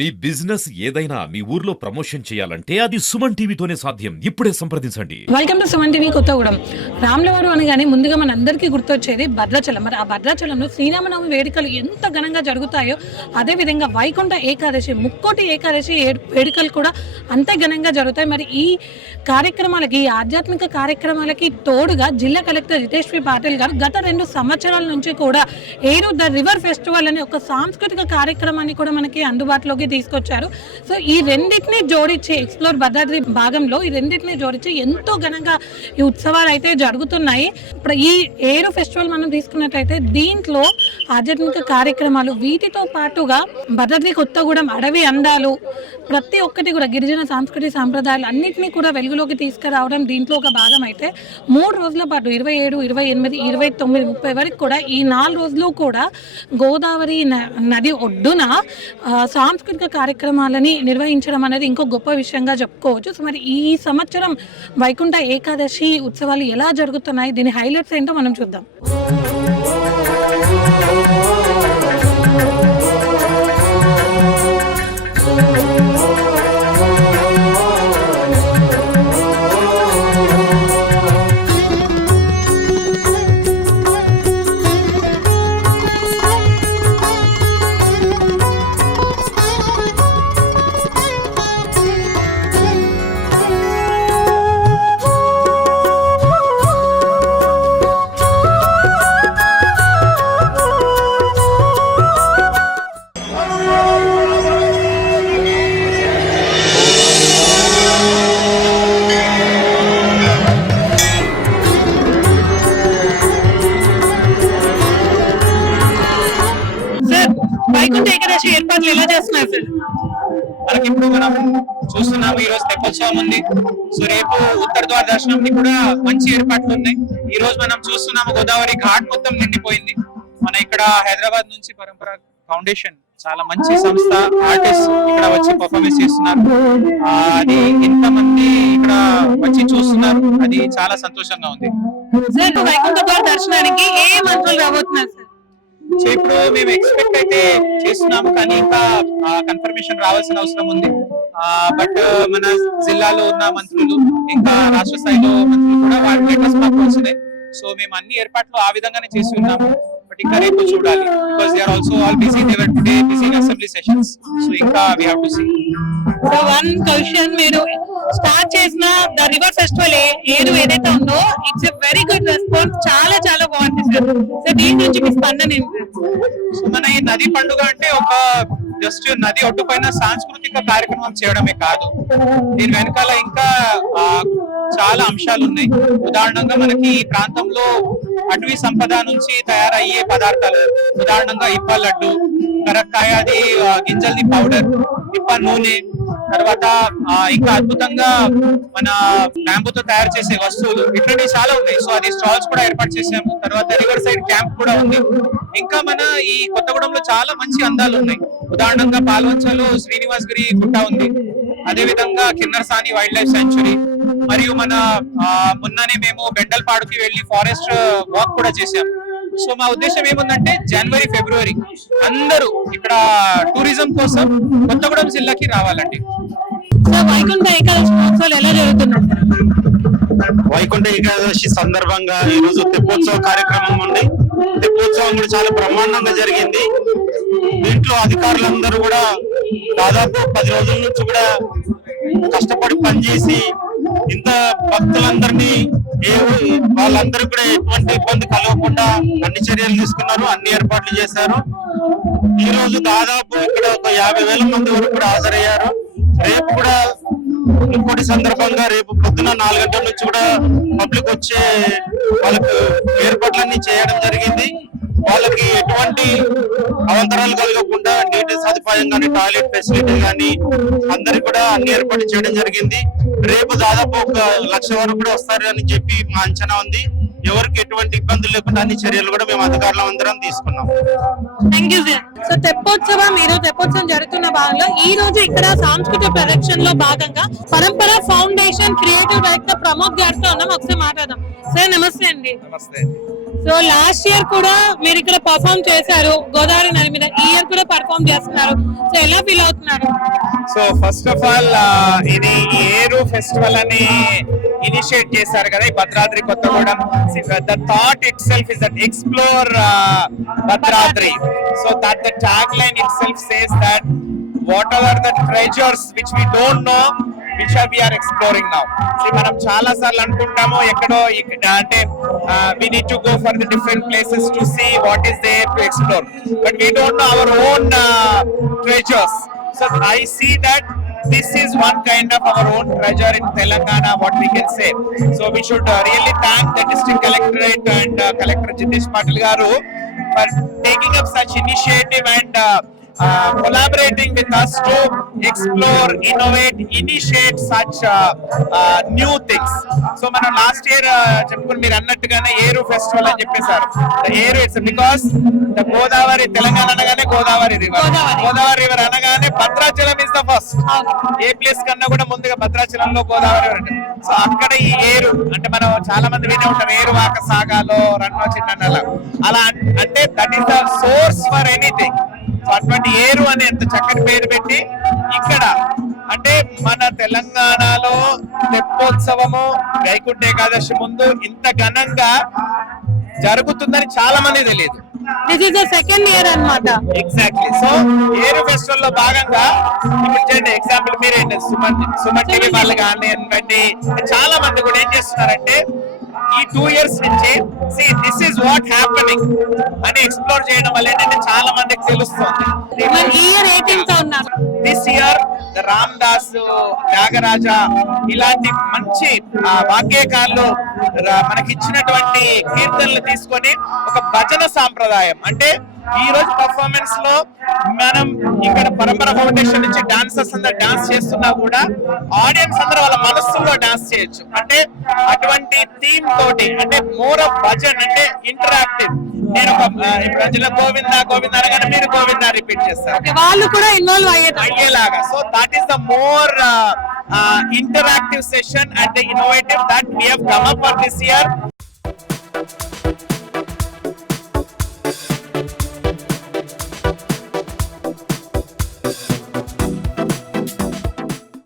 మీ business ఏదైనా మీ ఊర్లో promotion చేయాలంటే అది సుమన్ టీవీతోనే సాధ్యం. ఇప్పుడే సంప్రదించండి. Welcome to Suman TV Kothagudem. రాములవారు అనగానే ముందుగా మన అందరికీ గుర్తొచ్చేది భద్రాచలం. మరి ఆ భద్రాచలంలో శ్రీరామనవమి వేడుకలు ఎంత ఘనంగా జరుగుతాయో అదేవిధంగా వైకుంఠ ఏకాదశి, ముక్కోటి ఏకాదశి వేడుకలు కూడా అంతే ఘనంగా జరుగుతాయి. మరి ఈ కార్యక్రమాలకి, ఈ ఆధ్యాత్మిక కార్యక్రమాలకి తోడుగా జిల్లా కలెక్టర్ జితేశ్వరి పాటిల్ గారు గత 2 సంవత్సరాల నుంచి కూడా ఏరు ద రివర్ ఫెస్టివల్ అనే ఒక సాంస్కృతిక కార్యక్రమాన్ని కూడా మనకి అందుబాటులోకి తీసుకొచ్చారు. సో ఈ రెండింటిని జోడించి ఎక్స్ప్లోర్ భద్రాద్రి భాగంలో ఈ రెండింటిని జోడించి ఎంతో ఘనంగా ఈ ఉత్సవాలు అయితే జరుగుతున్నాయి. ఇప్పుడు ఈ ఏరు ఫెస్టివల్ మనం తీసుకున్నట్టయితే దీంట్లో ఆధ్యాత్మిక కార్యక్రమాలు, వీటితో పాటుగా భద్రాద్రి కొత్తగూడెం అడవి అందాలు, ప్రతి ఒక్కటి కూడా గిరిజన సంస్కృతి సాంప్రదాయాలు అన్నింటినీ కూడా వెలుగులోకి తీసుకురావడం దీంట్లో ఒక భాగం. అయితే 3 రోజుల పాటు 27, 28, 29, 30 వరకు కూడా ఈ 4 రోజులు కూడా గోదావరి నది ఒడ్డున సాంస్కృతిక కార్యక్రమాలని నిర్వహించడం అనేది ఇంకో గొప్ప విషయంగా చెప్పుకోవచ్చు. సో మరి ఈ సంవత్సరం వైకుంఠ ఏకాదశి ఉత్సవాలు ఎలా జరుగుతున్నాయి, దీని హైలైట్స్ ఏంటో మనం చూద్దాం. వైకుంఠ ఏకాదశి ఏర్పాట్లు ఎలా చేస్తున్నారు సార్? మనకి ఇప్పుడు మనం చూస్తున్నాము, ఈ రోజు తెప్పోత్సవం ఉంది. సో రేపు ఉత్తర ద్వార దర్శనం కూడా మంచి ఏర్పాట్లు ఉన్నాయి. ఈ రోజు మనం చూస్తున్నాము గోదావరి ఘాట్ మొత్తం నిండిపోయింది. మన ఇక్కడ హైదరాబాద్ నుంచి పరంపర ఫౌండేషన్ చాలా మంచి సంస్థ, ఆర్టిస్ట్ ఇక్కడ వచ్చి పర్ఫార్మెన్స్ చేస్తున్నారు. అది ఇంతమంది ఇక్కడ వచ్చి చూస్తున్నారు, అది చాలా సంతోషంగా ఉంది. సార్ వైకుంఠ ద్వార దర్శనానికి ఏ మంత్రులు రాబోతున్నారు సార్? సో ఇప్పుడు మేము ఎక్స్పెక్ట్ అయితే చేస్తున్నాము, కానీ ఇంకా కన్ఫర్మేషన్ రావాల్సిన అవసరం ఉంది. బట్ మన జిల్లాలో ఉన్న మంత్రులు, ఇంకా రాష్ట్ర స్థాయిలో మంత్రులు కూడా వాళ్ళ లెటర్స్ మాకు వచ్చినాయి. సో మేము అన్ని ఏర్పాట్లు ఆ విధంగానే చేసి ఉన్నాము. బట్ ఇంకా రేపు చూడాలి, because they are also all busy. They were today busy in assembly sessions. So ఇంకా we have to see. So one question, మీరు స్టార్ట్ చేసిన ద రివర్ ఫెస్టివల్ ఏరు ఏదైతే ఉందో, it's a very good response, చాలా చాలా బాగుంది సార్. సో దీని నుంచి మీ స్పందన ఏంటి? సో మన ఈ నది పండుగ అంటే ఒక జస్ట్ నది ఒడ్డుపైన సాంస్కృతిక కార్యక్రమం చేయడమే కాదు, దీని వెనకాల ఇంకా చాలా అంశాలు ఉన్నాయి. ఉదాహరణంగా మనకి ఈ ప్రాంతంలో అటవీ సంపద నుంచి తయారయ్యే పదార్థాలు, ఉదాహరణంగా ఇప్ప లడ్డు, కరక్కాయ, అది గింజల్ది పౌడర్, ఇప్ప నూనె, తర్వాత ఇంకా అద్భుతంగా మన బ్యాంబూతో తయారు చేసే వస్తువులు, ఇట్లాంటివి చాలా ఉన్నాయి. సో అది స్టాల్స్ కూడా ఏర్పాటు చేసాము. తర్వాత రివర్ సైడ్ క్యాంప్ కూడా ఉంది. ఇంకా మన ఈ కొత్తగూడెంలో చాలా మంచి అందాలు ఉన్నాయి. ఉదాహరణంగా పాల్వంచలో శ్రీనివాసగిరి గుట్ట ఉంది, అదే విధంగా కిన్నరసాని వైల్డ్ లైఫ్ సాంచురీ, మరియు మన మొన్ననే మేము బెండల్పాడుకి వెళ్లి ఫారెస్ట్ వాక్ కూడా చేసాము. సో మా ఉద్దేశం ఏముందంటే జనవరి, ఫిబ్రవరి అందరూ ఇక్కడ టూరిజం కోసం కొత్తగూడెం జిల్లాకి రావాలండి. సో వైకుంఠ ఏకాదశి మహోత్సవాలు ఎలా జరుగుతున్నాయి? వైకుంఠ ఏకాదశి సందర్భంగా ఈ రోజు తెప్పోత్సవ కార్యక్రమం ఉంది. తెప్పోత్సవం కూడా చాలా బ్రహ్మాండంగా జరిగింది. దీంట్లో అధికారులందరూ కూడా దాదాపు 10 రోజుల నుంచి కూడా కష్టపడి పనిచేసి ఇంత భక్తులందరినీ వాళ్ళందరూ కూడా ఎటువంటి ఇబ్బంది కలగకుండా అన్ని చర్యలు తీసుకున్నారు, అన్ని ఏర్పాట్లు చేశారు. ఈ రోజు దాదాపు ఇక్కడ ఒక 50,000 మంది వరకు కూడా హాజరయ్యారు. రేపు కూడా ఇంకోటి సందర్భంగా రేపు పొద్దున 4 గంటల నుంచి కూడా పబ్లిక్ వచ్చే వాళ్ళకు ఏర్పాట్లన్నీ చేయడం జరిగింది. వాళ్ళకి ఎటువంటి అవంతరాలు కలగకుండా నీటి సదుపాయం కానీ, టాయిలెట్ ఫెసిలిటీ కానీ అందరికి కూడా అన్ని ఏర్పాటు చేయడం జరిగింది. రేపు దాదాపు 1 లక్ష వరకు కూడా వస్తారు అని చెప్పి మా అంచనా ఉంది. ఎవరికి ఎటువంటి ఇబ్బందులు లేకుండా అన్ని చర్యలు కూడా మేము అధికారులు అందరం తీసుకున్నాం. Thank you sir. సో తెప్పోత్సవం, ఈ రోజు తెప్పోత్సవం జరుగుతున్న భాగంలో ఈ రోజు ఇక్కడ సాంస్కృతిక ప్రదర్శన లో భాగంగా పరంపర ఫౌండేషన్ క్రియేటివ్ డైరెక్టర్ ప్రమోద్ గారితో ఉన్నాం. ఒకసారి మాట్లాడదాం. సార్ నమస్తే అండి. నమస్తే. సో లాస్ట్ ఇయర్ కూడా మీరు ఇక్కడ పర్ఫామ్ చేశారు గోదావరి నది మీద, ఈ ఇయర్ కూడా పర్ఫామ్ చేస్తున్నారు. సో ఎలా ఫీల్ అవుతున్నారు? సో ఫస్ట్ ఆఫ్ ఆల్ ఇది ఏరు ఫెస్టివల్ అని ఇనిషియేట్ చేశారు కదా ఈ Bhadradri Kothagudem. The thought itself is that explore Bhadradri. So that the tagline itself says that whatever the treasures which we don't know which we are exploring now. See, మనం చాలా సార్లు అనుకుంటాము ఎక్కడో అంటే we need to go for the different places to see what is there to explore, but we don't know our own treasures. So I see that this is one kind of our own treasure in Telangana, what we can say. So we should really thank the district collectorate and collector Jitesh Patil garu for taking up such initiative and collaborating with us to explore, innovate, initiate such new things. So మనం last year చెప్పుకుని మీరు అన్నట్టుగానే ఏరు festival అని చెప్పేశారు. ఏరు it's because the Godavari, Telangana అనగానే Godavari river, Godavari river అనగానే Bhadrachalam is the first. A place కన్నా కూడా ముందుగా భద్రాచలంలో గోదావరి రివర్. సో అక్కడ ఈ ఏరు అంటే మనం చాలా మంది వినే ఉంటాం ఏరు వాక సాగాలో రన్నో చిన్న అలా అంటే that is the source for anything. అటువంటి ఏరు అని ఎంత చక్కని పేరు పెట్టి ఇక్కడ అంటే మన తెలంగాణలో తెప్పోత్సవము వైకుంఠ ఏకాదశి ముందు ఇంత ఘనంగా జరుగుతుందని చాలా మంది తెలియదు. This is the second year అన్నమాట. ఎగ్జాక్ట్లీ. సో ఏరు ఫెస్టివల్ లో భాగంగా ఇప్పుడు చేయండి ఎగ్జాంపుల్ మీరే సుమన్ టీవీ వాళ్ళు కానివ్వండి చాలా మంది కూడా ఏం చేస్తున్నారంటే ఈ 2 years నుంచి see this is what happening అని ఎక్స్ప్లోర్ చేయడం వల్ల ఏంటంటే చాలా మందికి తెలుస్తుంది. ఈ ఇయర్ 18 తో ఉన్నారు. దిస్ ఇయర్ రామదాస్, త్యాగరాజ ఇలాంటి మంచి వాగ్గేయకారులు మనకి ఇచ్చినటువంటి కీర్తనలు తీసుకొని ఒక భజన సాంప్రదాయం అంటే ఈ రోజు పర్ఫార్మెన్స్ లో మనం ఇక్కడ పరంపర ఫౌండేషన్ నుంచి డాన్సర్స్ అందరు డాన్స్ చేస్తున్నా కూడా ఆడియన్స్ అందరూ వాళ్ళ మనస్సులో డాన్స్ చేయొచ్చు. అంటే అటువంటి థీమ్ తోటి అంటే మోర్ ఆఫ్ భజన్ అంటే ఇంటరాక్టివ్. నేను ఇప్పుడు అంజలి గోవింద గోవింద అనగానే మీరు గోవింద రిపీట్ చేస్తారు, వాళ్ళు కూడా ఇన్వాల్వ్ అయ్యేలాగా. So that is the more interactive session and the innovative that we have come up for this year.